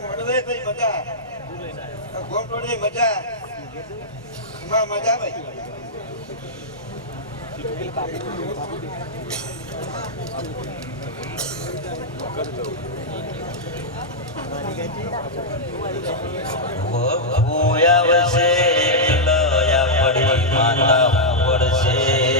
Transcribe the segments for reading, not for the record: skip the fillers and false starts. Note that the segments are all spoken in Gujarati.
મોડવે ભાઈ મજા ગોમટોડે મજા માં મજા ભાઈ હોયા વસે લયા પડી માતા પડશે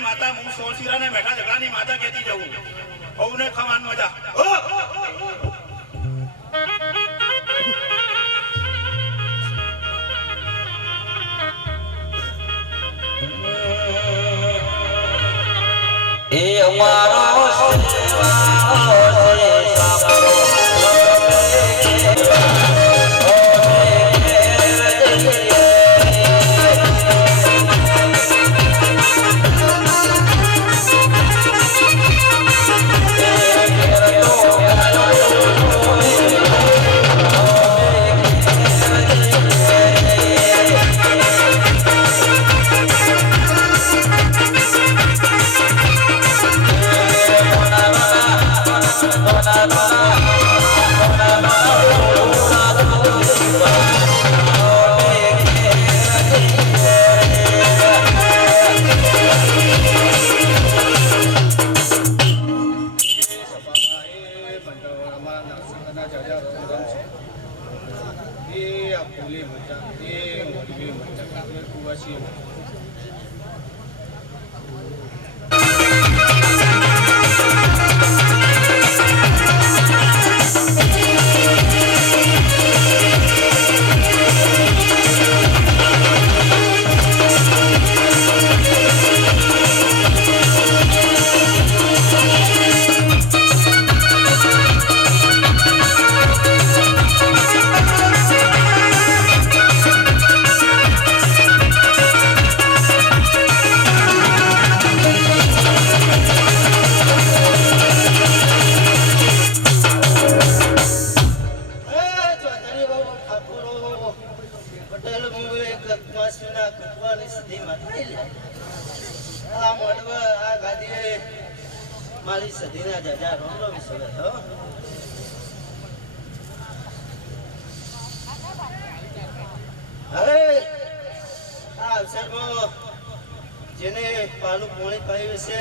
માતા હું સોલસીરા ને મેઠા ઝઘડાની માતા કહેતી જવું હવને ખવાન મજા એ અમારો મારી સદીના જાજા રોમરો વિસવે તો હવે આ અવસરમાં જેને પાલું પોણી પાયું છે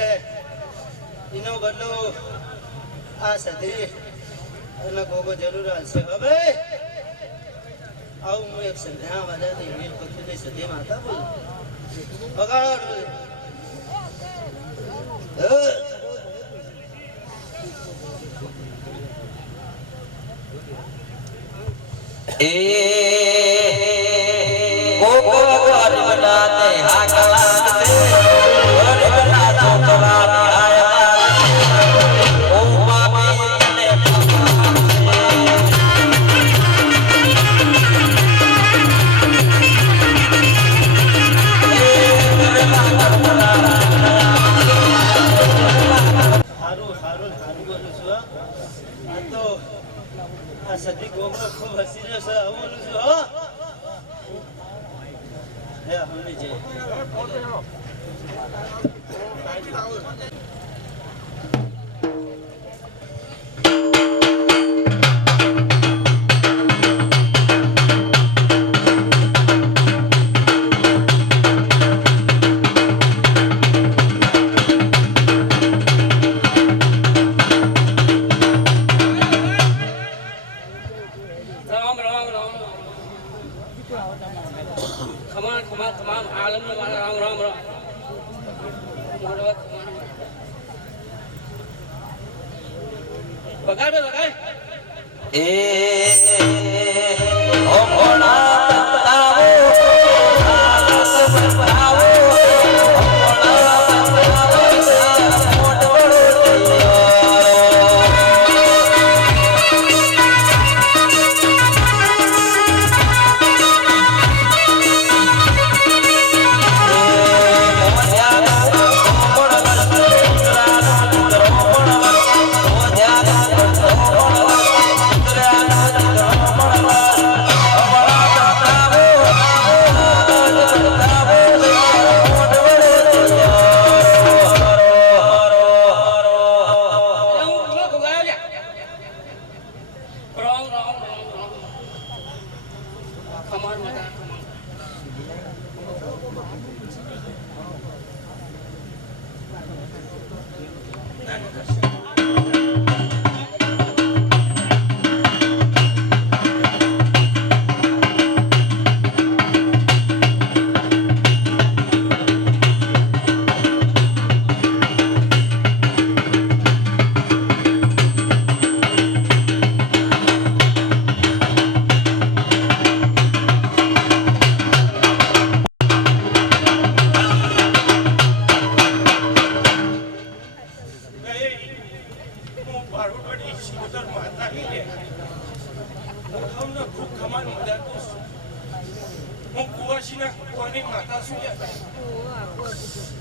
એનો બદલો આ સદી અને ગોગો જરૂર હાલશે હવે આવું હું એક સંધ્યા વાજાથી વીર પક્ષની સદી માતા બોલું બગાડો એ કોકો ગરબના તે હાકલા તે ગરબના છોકરા ને આયા ઓ બાપી ને હારું બોલું છું આ તો આ સતી ગોબરો ખૂબ હસી રહ્યો છે હું બોલું છું હો હે હમણે જે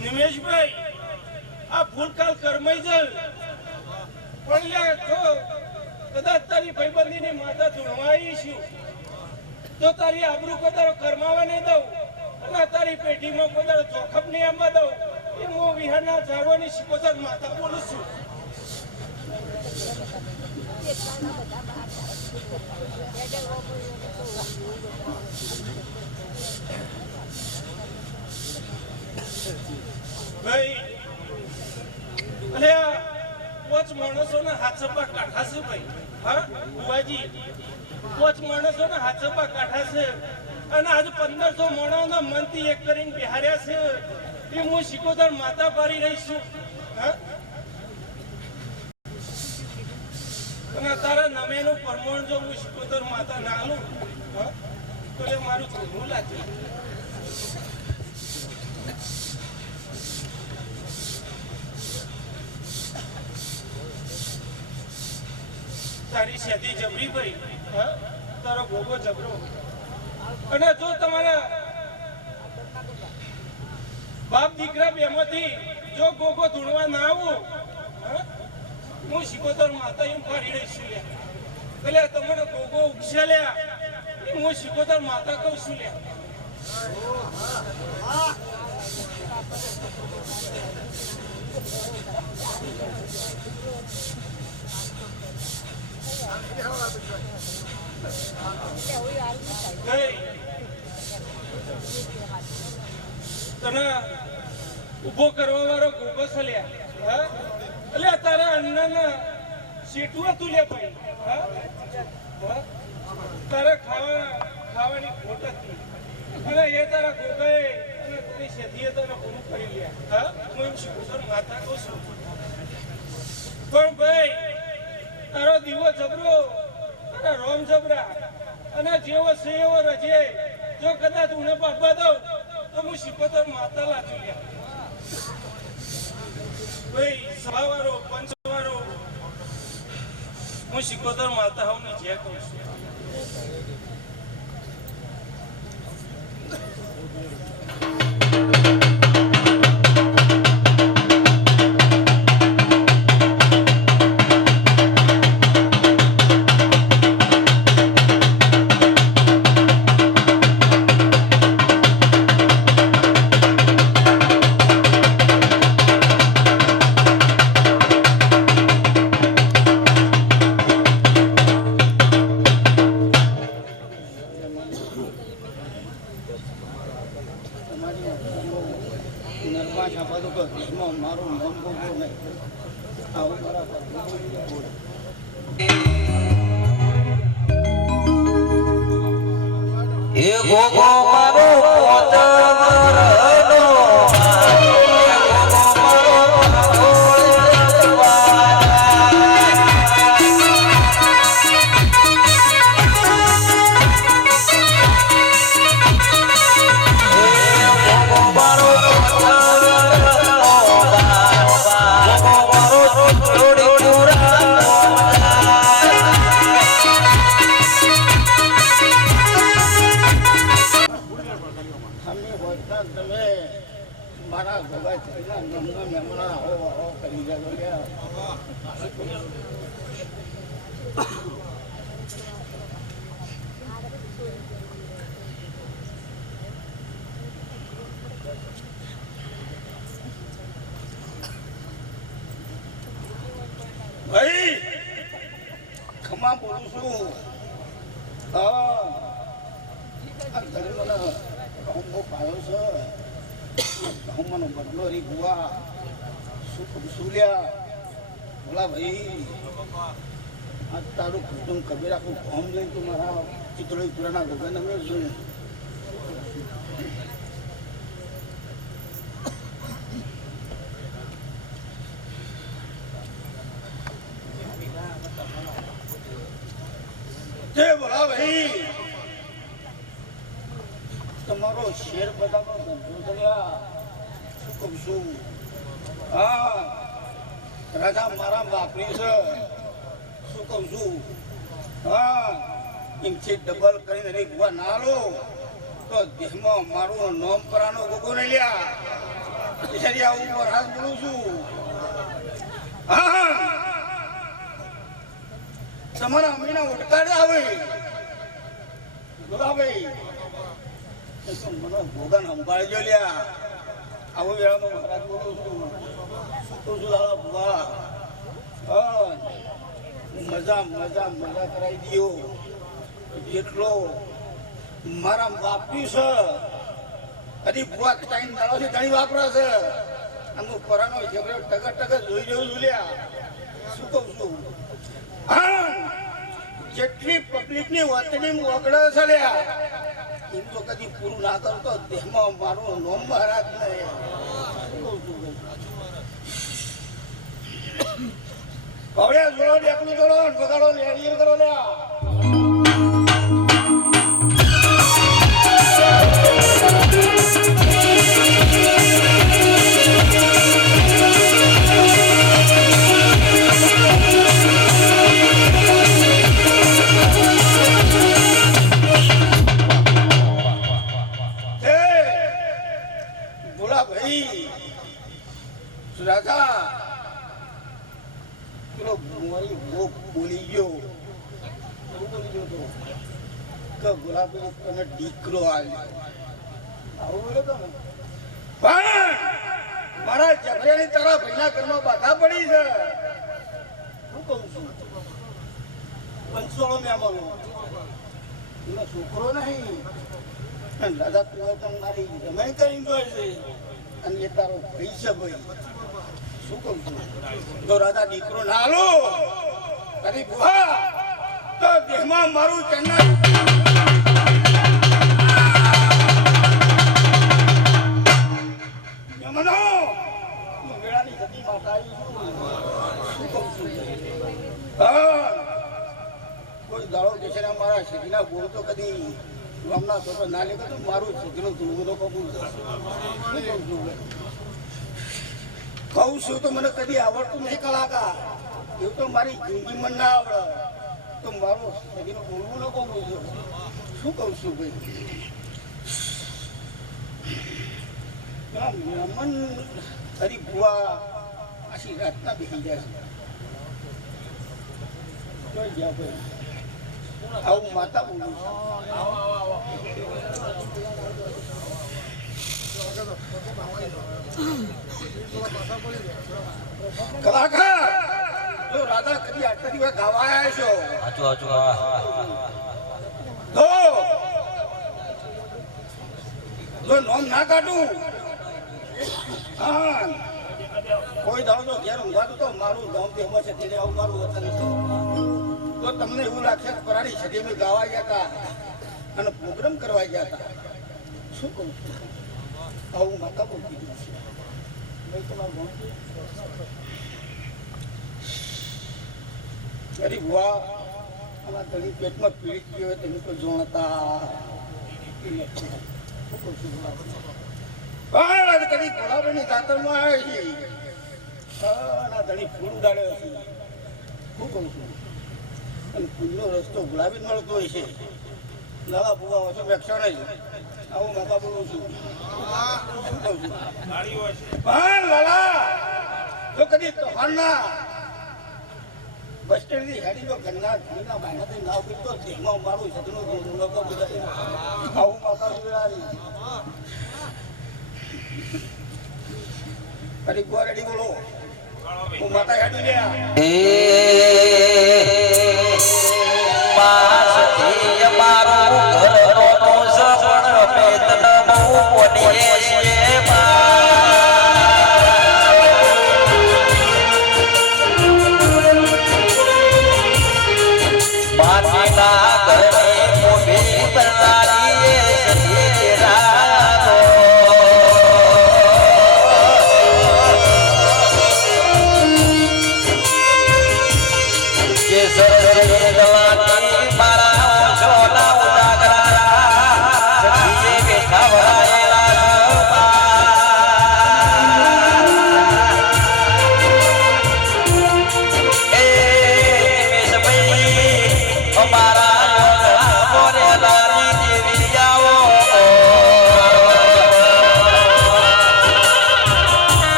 નિમેશભાઈ આ ભૂલકાલ કરમાઈ જલ પણ યાર તો કદાચ તારી ભાઈબંધીની માતા ધૂણવાઈ છું તો તારી આબરૂ કદાચ કરમાવા નહીં દઉં અને તારી પેઢીમાં કદાચ જોખમ નહીં આંબા દઉં એ હું વિહારના ઝાડવાની શિકોતર માતા બોલું છું. ભાઈ અરે પોચ માણસોના હાથ છપ્પા કાઢા છે ભાઈ. હા બુવાજી પોચ માણસોના હાથ છપ્પા કાઢા છે અને આજે 1500 માણસોના મનથી એક કરીને બિહાર્યા છે એ હું શિકોતર માતા પાડી રહી છું. હા અને તારા નમેનું પરમોણ જો હું શિકોતર માતા ના આલું તો એ મારું થોડું લાગે. તારી સેધી જબરી ભાઈ, તારો ગોગો જબરો. અને જો તમારા બાપ દીકરા બેમાંથી જો ગોગો ધૂણવા ના આવું હું શિકોતર માતા એમ પાડી રહી છું. એટલે તમને ગોગો ઉગશે લ્યા હું શિકોતર માતા કહું છું લ્યા. તને ઉભો કરવા વાળો ગોગો છે લ્યા. એટલે તારા અન્નના સીટું હતું લે ભાઈ. તારા ખાવાની ખોટ હતી અને એ તારા ગોગાએ અને તારી શેઠીએ તને પૂરું કરી લ્યા. હું એમ શિકોતર માતા કહું છું. પણ ભાઈ તારો દીવો જબરો, તારા રોમ જબરા અને જેવો છે એવો રજે. જો કદાચ ઉને બાપા દઉં તો હું શિકોતર માતા લાચું લ્યા. ભાઈ સવાવાળો પંચવાળો હું શિકોતર માતા હું જે કહું છું. એ ગોગો મારો પોતરનો મારા ભગવાન મહેમાન આવો કરી જાય ભાઈ ખમા બોલું છું હા ઘરે મને ઘઉં બહુ પાયો છે ઘઉં મને બદલો રી ગુવા સુલ્યા બોલા ભાઈ આ તારું કુટુંબ કબીર આખું ઘઉં લઈને તું મારા ચિત્રો પુરાના ભગવાન અમે છું બોલા ભાઈ તમારો શેર બધાનો ધંધો થયા શું કહું છું હા રાજા મારા બાપની છે શું કહું છું હા એમથી ડબલ કરીને રે ગુવા ના લો તો દેહમાં મારું નોમ પરાનો ગોગો નહીં લ્યા બિચારી આવું વરસાદ બોલું છું હા તમારા અમીના ઉટકાડ આવે બોલા ભાઈ મને ભોગન સંભાળજો લ્યા આવો વેળામાં મહારાજ બોલું છું શું દાદા ભુવા મજા મજા મજા કરાવી દો જેટલો મારા બાપની છે કદી ભુવા ટાઈમ દાડોથી ઘણી વાપરે છે આમનું પરાનો ઝઘડો ટગર ટગર જોઈ રહ્યું છું લ્યા શું કહું છું હા જેટલી પબ્લિકની વતની ઓગળે છે લ્યા એમ તો કદી પૂરું ના કરતો દેહમાં મારું નોમ મહારાજ ને હવે જોડો એકલું જોડો બગાડો લેડીએ કરો લ્યા રાજા પેલો મારી ભોગ બોલી ગયો તો કે ગુલાબી તને દીકરો આવ્યો આવું બોલ્યો તો ને પણ મારા ઝઘડિયાની તારા ભાઈના ઘરમાં બાધા પડી છે શું કહું છું પંચોળો મહેમાનો એનો છોકરો નહીં દાદા તું મારી રમાઈ કરી ગયો છે અને એ તારો ભાઈ છે ભાઈ શું કહું છું જો રાજા દીકરો ના લો તારી બુહા તો દેહમાં મારું ચન્ના વેળાની ગતિ માતા શું કહું છું હા કોઈ દાડો દેશે મારા શેઠીના બોલ તો કદી ગામના છોકરો ના લે તો મારું શેઠીનું ધૂળવું તો કબૂલ છે કહું છું તો મને કદી આવડતું નહીં કલાકાર એવું તો મારી જિંદગી મને ના આવડે તો મારું શરીર બોલવું ન કહું છું શું કહું છું ભાઈ મહેમાન તારી બુઆ આશી રાતના બેસી જાય છે જોઈ ગયા ભાઈ આવું માતા બોલું કલાકાર જો રાધા કદી આટલા દિવસ ગાવા આવ્યા છો તો જો નોમ ના કાઢું હા કોઈ દાવ તો ઘેર ઊંઘાતું તો મારું ગામ ફેમસ છે તેને આવું મારું વતન છે તો તમને એવું લાગશે કે પરાણી સદી મેં ગાવા ગયા હતા અને પ્રોગ્રામ કરવા ગયા હતા. શું કહું છું આવું માતા બોલતી હતી. ભાઈ તમારું ભણતું અરે બુઆ આમાં તની પેટમાં પીડિત ગયો હોય તેની કોઈ જોણતા કદી ગુલાબની કાતરમાં આવે છે. ધણી ફૂલ ઉડાડ્યો છે. શું કહું છું અને ફૂલનો રસ્તો ગુલાબી મળતો હોય છે. નવા ભૂવા ઓછો વેક્ષણ જ આવું માતા બોલું છું. શું કહું છું પણ લાલા જો કદી તોફાનના બસ સ્ટેન્ડ થી હેડી તો ગંગા ધીના મહેનત નાવ પીતો તેમાં મારું સદનું લોકો બધા આવું માતા બોલાવી. અરે ગોવા રેડી બોલો હું માતા હેડી લ્યા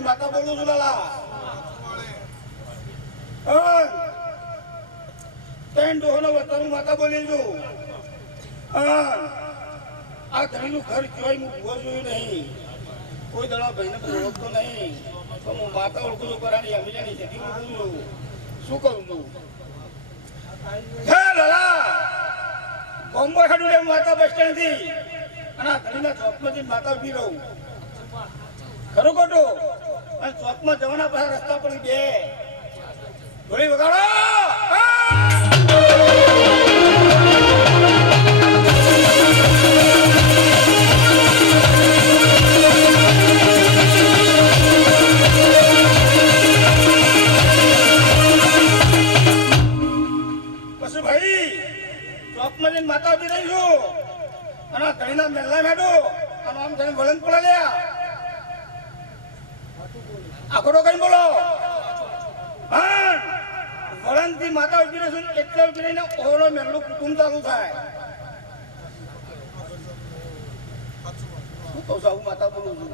માતા બોલું છું લાલા. ત્રણ ડોહોનો વસ્તાનું માતા બોલી છું. આ ધણીનું ઘર જોઈ હું ભૂવો જોયું નહીં. કોઈ દડા ભાઈને ઓળખતો નહીં તો હું માતા ઓળખું છું. કરાની અમીજાની જતી ઓળખું છું. શું કરું છું હે લાલા બોમ્બે ખાડું રે માતા બસ સ્ટેન્ડ થી અને આ ધણીના ચોકમાંથી માતા ઉભી રહું. ખરું ખોટું? અને ચોકમાં જવાના પાછા રસ્તા પર બે ઘોડી વગાડો. પછી ભાઈ ચોકમાં જઈને માતા ઉભી રહી છું અને આ ધણીના મેલ્લા મેડો અને આમ ધણી વલણ પડે લ્યા આખોડો કઈ બોલો. હા વળણ થી માતા ઉભી રહેશું એટલે ઉભી રહીને ઓનો મેળું કુટુંબ ચાલુ થાય. શું કહું છું આવું માતા બોલું છું.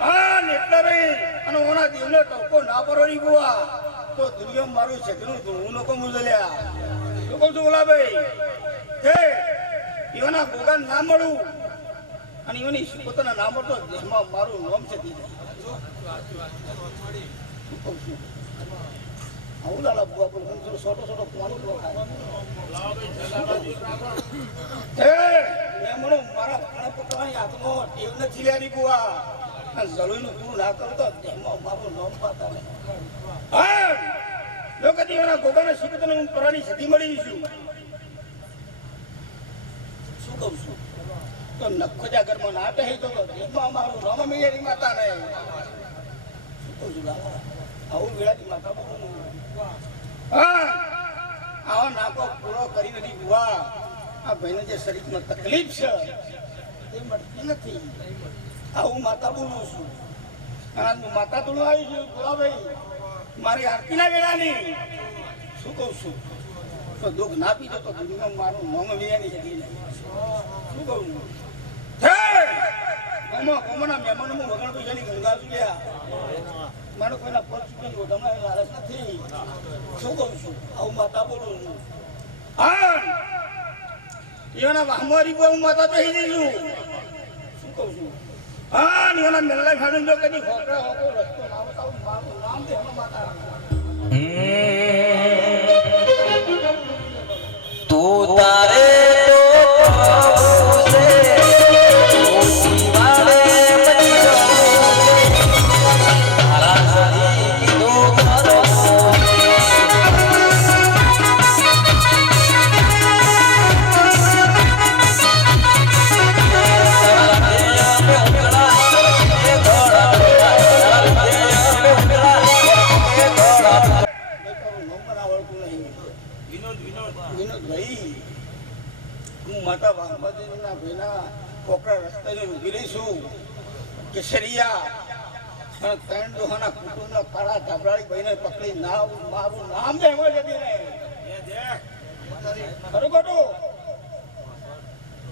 હા એટલે રહી અને ઓના દેવને ટકો ના પરોડી ગોવા તો દુનિયા મારું છેકનું હું લોકો મુજલ્યા. શું કહું છું બોલા ભાઈ હે એવાના ભોગાન ના મળું અને એની પોતાના નામ હતો જેમાં મારું નામ છે. આવું લાલા બુઆ બોલ છોટો છોટો પાણી મારા પાણા પકડવાની હાથમાં ટેવ નથી લેવાની બુઆ. જલોઈનું પૂરું ના કરું તો જેમાં મારું નામ પાતા નહીં. હા જો કદી એના ગોગાના શીખતને હું પરાની સતી મળી છું. શું કહું છું તો નખોજા ઘરમાં ના પહેરી તો જેમાં મારું નામ મેળવી માતા નહીં. શું કહું છું લાલા આવું વેળાથી માતા બોલું. હા આવો નાકો પૂરો કરી નથી બુઆ. આ ભાઈને જે શરીરમાં તકલીફ છે એ મળતી નથી. આવું માતા બોલું છું. અને હું માતા તોડું આવી છું બોલાભાઈ મારી આરતીના વેળાની. શું કહું છું તો દુઃખ ના પીધો તો દુનિયામાં મારું નામ વેળાની જતી નહીં. શું કહું છું ગોમાના મહેમાનો હું વગણ પૈસાની ગંગા લ્યા મારો કોઈના પગ ચૂકીને ઓઢામણા લાલચ નથી. શું કહું છું આવું માતા બોલું છું. હા એના વાહમારી પર હું માતા બેસી જઈશું શું કહું છું હા ને એના મેલ્લા ખાડું જો કદી હોકરા હોકો રસ્તો ના બતાવું મારું નામ દે હમ માતા તું તારે વિનોદભાઈ હું માતા વાહમાજીના ભાઈના કોકરા રસ્તે ઉભી રહીશું કેસરિયા અને ત્રણ દોહાના કુટુંબના કાળા ધાબળાળી ભાઈને પકડી મારું નામ દેવા જતી ને ખરું ખોટું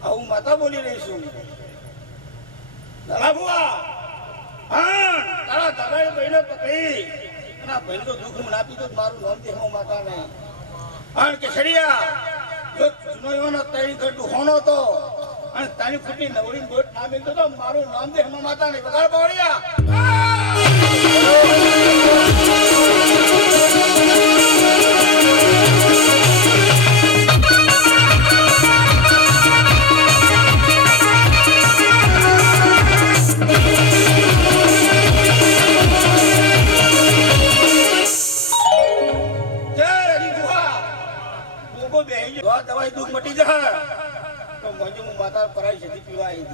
હું માતા બોલી રહીશું દાદા બુઆ હા કાળા ધાબળાળી ભાઈને પકડી અને આ ભાઈને તો દુઃખ ના આપી તો મારું નામ દેવા માતા ને અને કેસરિયા જો જૂનો એવાનો તૈણી ઘટું હોનો તો અને તારી ફૂટની નવડી ગોટ ના મિલતો તો મારું નામ દે હમણાં માતા ને વગાડ પાવડિયા દવાઈ દુઃખ મટી જાય તો મંજુ હું માતા પરાઈ જતી પીવા આવી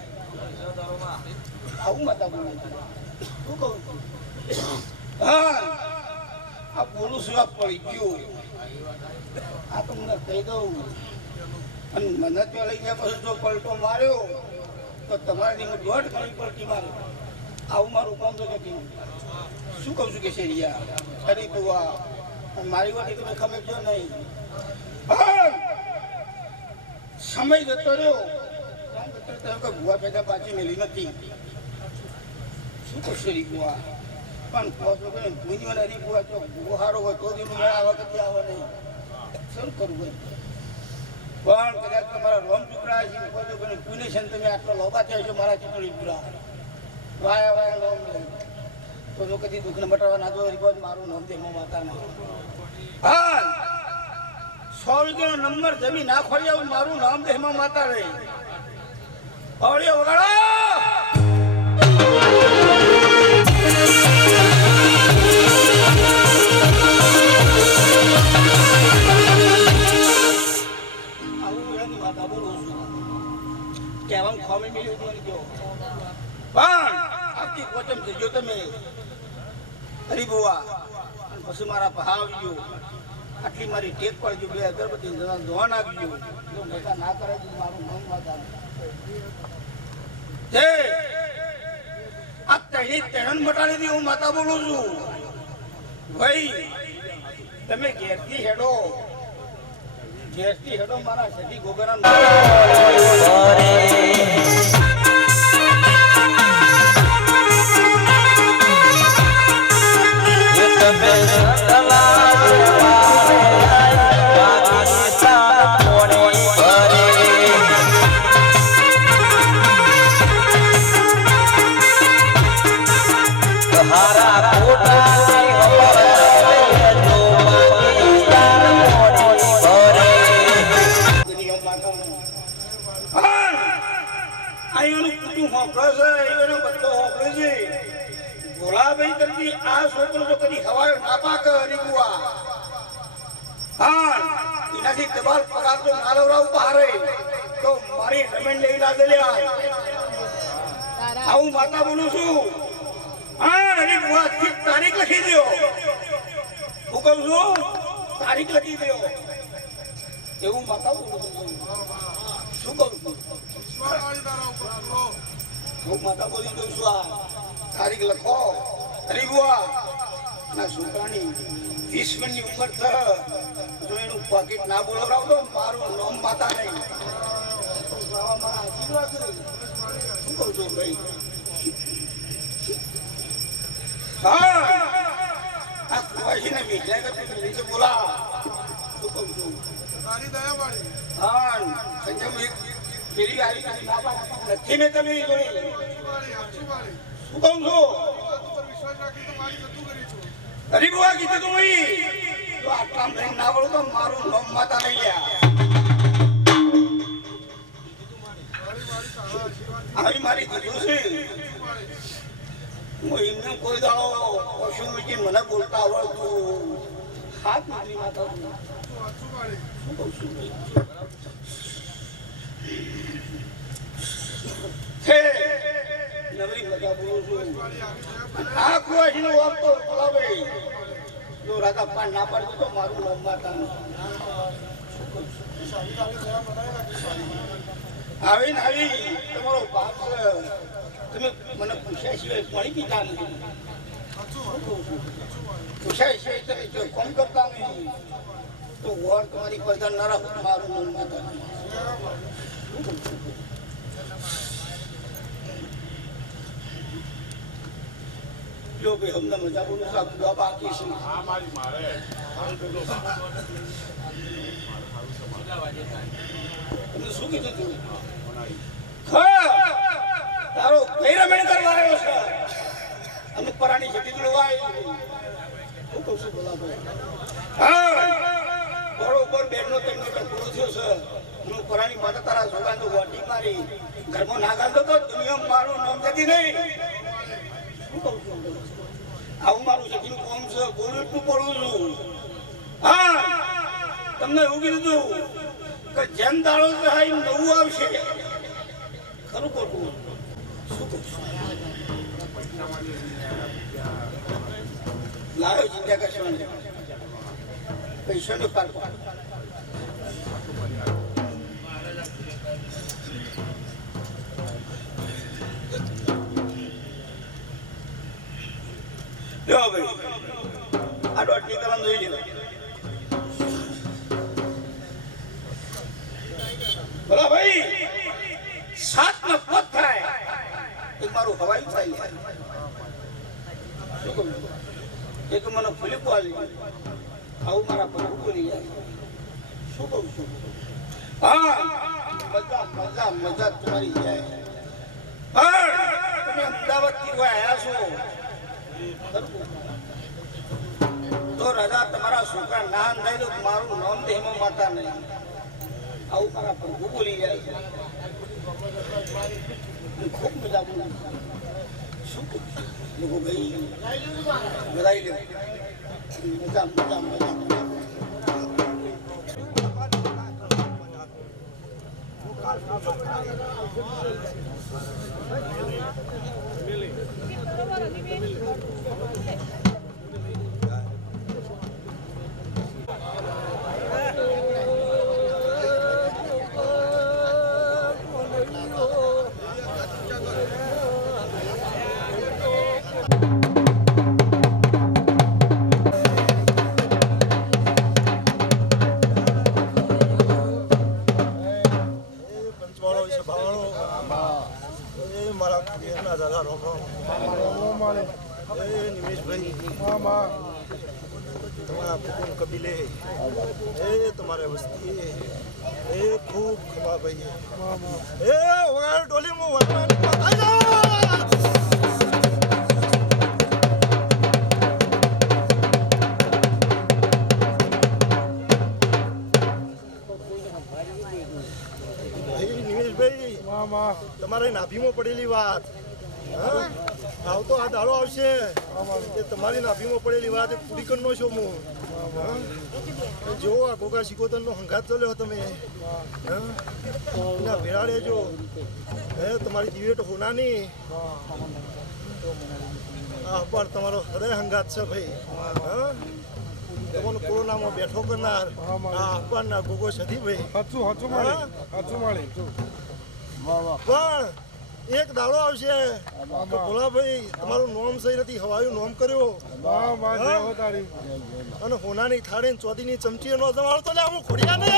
આવું માતા બોલે શું કહું હા આ બોલું સુવા પડી ગયું આ તો મને કહી દઉં અને મને ત્યાં લઈ ગયા પછી જો પલટો માર્યો તો તમારાથી હું દોઢ ઘણી પલટી માર્યો આવું મારું કામ તો જતી શું કહું છું કે શેરિયા ખરી બુઆ મારી વાટી તમે ખબર જો નહીં સમય જતો રહ્યો ભૂવા પેદા પાછી મેલી નથી શું કરશે રીકુવા પણ ભૂની હરી ભૂવા તો ભૂવો સારો હોય તો દીનું મેળા આવા કદી આવે નહીં શું કરવું ભાઈ પણ કદાચ તમારા રોમ ટુકડા છે પુણે છે તમે આટલા લોબા થયા છો મારા ચીટોડી પૂરા વાયા વાયા લોમ તો જો કદી દુઃખને મટાડવા ના દો રીકવા મારું નામ દે માતાના હા 100 વીઘાનો નંબર જમીન ના ખોલી આવું મારું નામ દેહમાં માતા રહી આવડ્યો વગાડો આવું એની માતા બોલું છું કહેવાનું ખોમી મેળવી દેવાની જો પણ આખી કોચમ જજો તમે હરીબુઆ અને પછી મારા ભાવ ગયો આટલી મારી ટેક પડી ગયું 2 અગરબત્તી ધોવા નાખી ગયું જો મોટા ના કરે તો મારું નામ માતા જે આ તેણ મટાડી દી હું માતા બોલું છું ભાઈ તમે ઘેરથી હેડો મારા સતી ગોગરા ભોલાભાઈ કરતી આ છોકરો તો કદી હવાયો ના પાક રીગુઆ હા એનાથી દબાલ પગાર તો માલવરાવ બહારે તો મારી રમેન લઈ ના દલ્યા આવું માતા બોલું છું હા રીગુઆ તારીખ લખી દો હું કહું છું તારીખ લખી દો એવું માતા બોલું શું કહું છું હું માતા બોલી દઉં છું આ તારીખ લખો હરીબુઆ ના છોકરાની 20 ની ઉંમર છે જો એનું પાકીટ ના બોલાવડાવ તો મારું નામ માતા નહીં શું કહું છું ભાઈ હા આ કુવાસીને મીઠાઈ કરતી બોલા શું કહું છું હા સંજય પેલી આવી નથી મેં તમે જોઈ શું કહું છું અરે બુઆ કીધું તું ભાઈ તો આટલા લઈને ના વળું તો મારું નામ માતા નહીં લ્યા આવી મારી કીધું છે હું એમને કોઈ દાડો પશુ મૂકી મને બોલતા આવડતું હાથ મારી માતા શું કહું છું નવરી મજા બોલું છું આ કુવાસીનો વાપ તો બોલાવે જો રાજા પાન ના પાડતું તો મારું નામ માતા આવી ને આવી તમારો બાપ તમે મને પૂછ્યા સિવાય પાણી પીતા નથી પૂછ્યા સિવાય તમે જો કોમ કરતા નહીં તો વોર તમારી પ્રધાન ના રાખો મારું નામ માતા જો ભાઈ અમને મજા બોલું છું આ બાકી છે તમે શું કીધું તું તારો કઈ રમેણ કરવા આવ્યો છે અમે પરાણી જતી લોવાય હું કહું છું બોલા હા બરોબર બેનનો તેમનો પૂરો થયો છે હું પરાણી માતા તારા જોગાન તો વાટી મારી ઘરમાં ના ગાલતો તો દુનિયા મારું નામ જતી નહીં શું કહું છું આવું મારું સખીનું કોમ છે બોલું એટલું પડું છું હા તમને એવું કીધું કે જેમ દાડો થાય નવું આવશે ખરું ખોટું શું કહું છું લાવ્યો ચિંતા કરશો ને પૈસાનો પાર જો ભાઈ આ દોઢની કલમ જોઈ લે બોલા ભાઈ 7 નો પદ થાય એક મારું હવાઈ થાય શું કહું એક મને ફૂલી પાલી આવું મારા પર બોલી જાય શું કહું છું હા મજા મજા મજા તમારી જાય હા તમે અમદાવાદ થી આવ્યા છો તો રાજા તમારા છોકરા ના થાય તો મારું નામ દેહમાં માતા નહીં આવું મારા પ્રભુ બોલી જાય છે ખૂબ મજા બોલું શું લોકો ભાઈ બધાઈ લે મજા મજા મજા कबीले तुम्हारे वस्ती खूब खमा भाई टोली નિમેશભાઈ તમારે નાભીમાં પડેલી વાત આવતો આ દાડો આવશે એ તમારી નાભીમાં પડેલી વાત એ પૂરી કરનો છો હું જો આ ગોગા શિકોતરનો હંગાત ચાલ્યો તમે એના ભેળાડે જો તમારી દિવેટ હોનાની આ પર તમારો હૃદય હંગાત છે ભાઈ તમને કોરોનામાં બેઠો કરનાર આ અખબારના ગોગો સધી ભાઈ પણ એક દાડો આવશે તો ભોલાભાઈ તમારું નોમ સહી નથી હવાયું નોમ કર્યો અને હોનાની થાળી ચોથીની ચમચી નો જમાડો તો લે હું ખોડિયા ને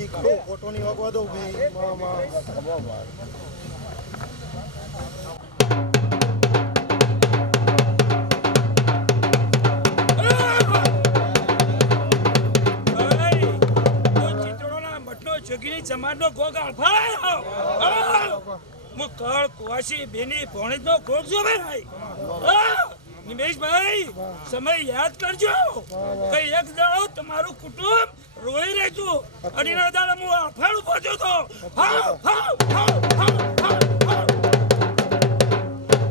કદી ખરો ખોટો નહીં વાગવા દઉં ભાઈ. જોગીની સમાજનો ગોગ આળફાયો હું કળ કુવાસી બેની ભોણેજનો ગોગ જો ભાઈ નિમેશભાઈ સમય યાદ કરજો કઈ એક દાડો તમારું કુટુંબ રોઈ રહેજો અને એના દાડે હું આળફાળું પહોંચ્યો તો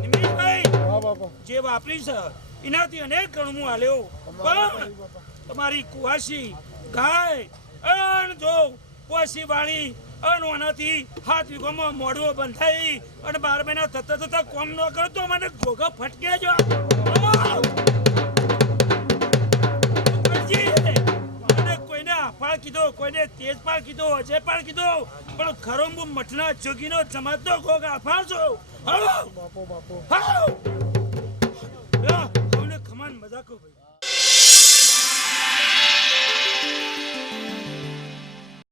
નિમેશભાઈ જે વાપરી છે એનાથી અનેક ગણું હું હાલ્યો પણ તમારી કુવાસી ગાય અણ જો કુવાસી વાળી અનોનાથી હાથ વીઘોમાં મોઢું બંધાઈ અને 12 મહિના થતા કોમ ન કરતો મને ગોગો ફટકે જો અને કોઈને આફાળ કીધો કોઈને તેજપાળ કીધો અજયપાળ કીધો પણ ખરો હું મઠના જોગીનો સમાજનો ગોગ આફાળ છો.